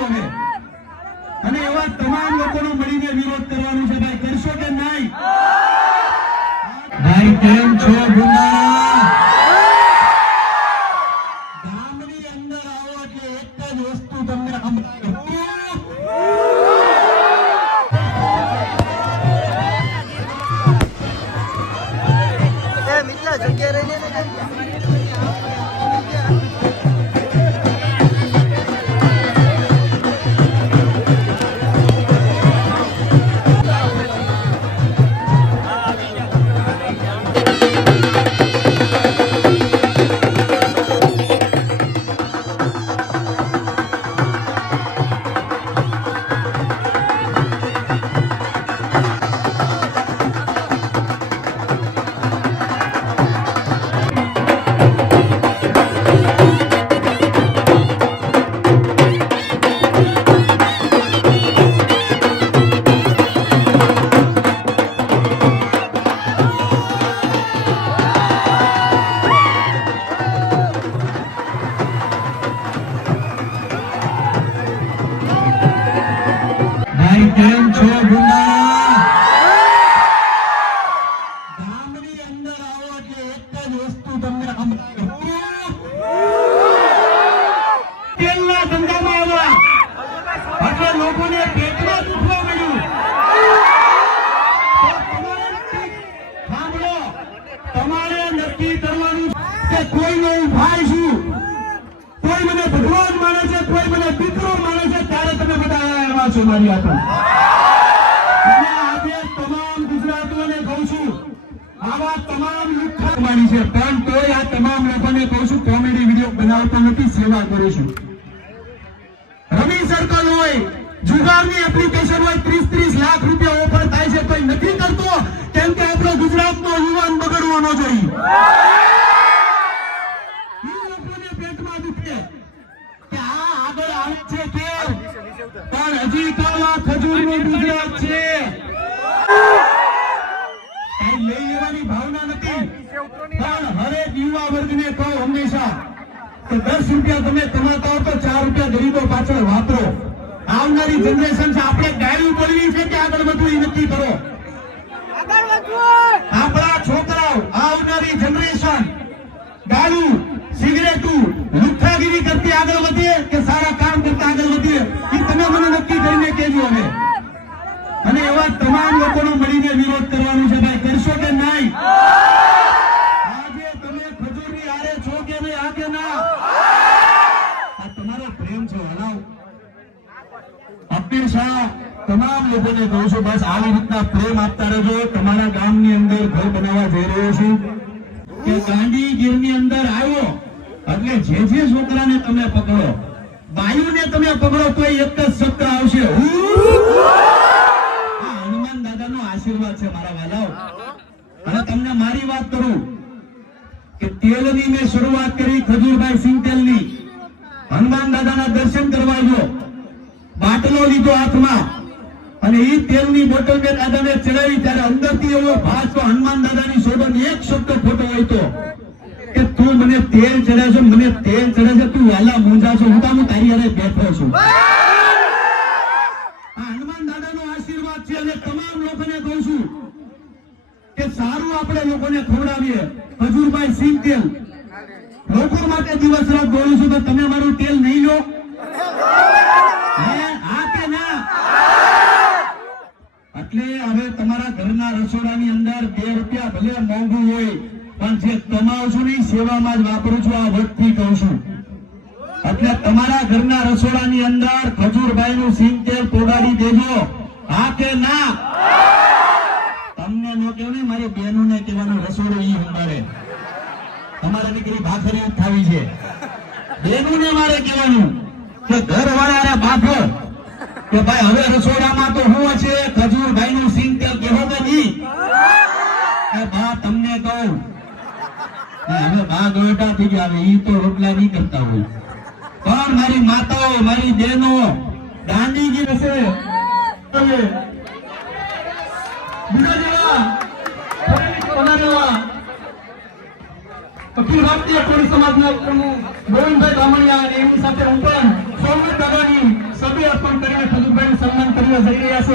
અમે અને એવા તમામ લોકોનો મળીને વિરોધ કરવાનો છે. ભાઈ, કરશો કે નહીં? ભાઈ, કેમ છો એક જ વસ્તુ તમને સંભળાય. જગ્યા રહીને કોઈ મને ભગવાન માને છે, કોઈ મને દીકરો માને છે, ત્યારે તમે બધા આવ્યા છો મારી હાથે અને તમામ ગુજરાતીઓને કહું છું, આવા તમામ લુખ્ખા છે. પણ છે પણ હજી તો આ ખજૂરનું ગુજરાત છે કાંઈ લઈ લેવાની ભાવના નથી પણ હરેક યુવા વર્ગને કહો હંમેશા કે દસ રૂપિયા તમે કમાતા હો તો ચાર રૂપિયા ગરીબો પાછળ વાપરો. આવનારી જનરેશન છે આપણે ગાયું બોલવી છે કે આગળ વધવું એ નક્કી કરો. આપણા છોકરાઓ આવનારી જનરેશન દારૂ સિગરેટું લુખ્ખાગીરી કરતી આગળ વધીએ કે સારા કામ કરતા આગળ વધીએ? એ તમે મને નક્કી કરીને કહેજો હવે. અને એવા તમામ લોકોનો મળીને વિરોધ કરવાનો છે ભાઈ કરશો કે નહીં આજે તમે ખજૂરની આરે છો કે નહીં આ કે ના આ તમારો પ્રેમ છે હલાવ અપીલ શાહ તમામ લોકોને કહું છું, બસ આવી રીતના પ્રેમ આપતા રહેજો. તમારા ગામની અંદર ઘર બનાવવા જઈ રહ્યો છું. કે ગાંધીગીરની અંદર આવ્યો, એટલે જે જે છોકરાને તમે પકડો, બાયુને તમે પકડો તો એક જ શબ્દ આવશે. હનુમાન દાદાનો આશીર્વાદ છે મારા વાલાઓ. અને તમને મારી વાત કરું કે તેલની મેં શરૂઆત કરી ખજૂરભાઈ સિંહ તેલની હનુમાન દાદાના દર્શન કરવા ગયો બાટલો લીધો હાથમાં. અને એ તેલની બોટલ મેં દાદાને ચડાવી ત્યારે અંદરથી એવો ભાસ હનુમાન દાદાની શોભન એક શબ્દ ખોટો હોય તો કે તું મને તેલ ચડે મને તેલ ચડે તું વાલા મૂંઝા હું તો તારી અરે બેઠો છું. આશીર્વાદ છે અને તમામ લોકોને કહું છું કે સારું આપણે લોકોને ખવડાવીએ. હજુરભાઈ સિંહ તેલ. લોકો માટે દિવસ રાત બોલું છું, તો તમે મારું તેલ નહીં લો હે હા કે ના એટલે હવે તમારા ઘરના રસોડાની અંદર બે રૂપિયા ભલે મોંઘું હોય, પણ જે કમાવ ને સેવામાં જ વાપરું છું, આ વખતથી કહું છું. એટલે તમારા ઘરના રસોડાની અંદર ખજૂરભાઈ નું સિંગ તેલ પોગાડી દેજો. હા કે ના? તમને નો કેવું ને, મારી બહેનો ને કહેવાનું રસોડો ઈ સંભાળે. તમારે દીકરી ભાખરી ઉઠાવી છે. બહેનો ને મારે કહેવાનું કે ઘર વાળા બાફર કે ભાઈ, હવે રસોડામાં તો હું છે ખજૂરભાઈ નું સિંગ તેલ કેવો કે નહીં તમને કહું હવે બા ગોટા થઈ ગયા હવે તો રોટલા નહીં કરતા હોય. પણ મારી માતાઓ, મારી બહેનો, ગાંધીજી હશે. અખિલ ભારતીય કોળી સમાજના પ્રમુખ ગોવિંદભાઈ બામણિયા અને એમની સાથે હું પણ સૌરભ દાદાની સભ્ય અર્પણ કરીને સદુભાઈ સન્માન કરવા જઈ રહ્યા છે.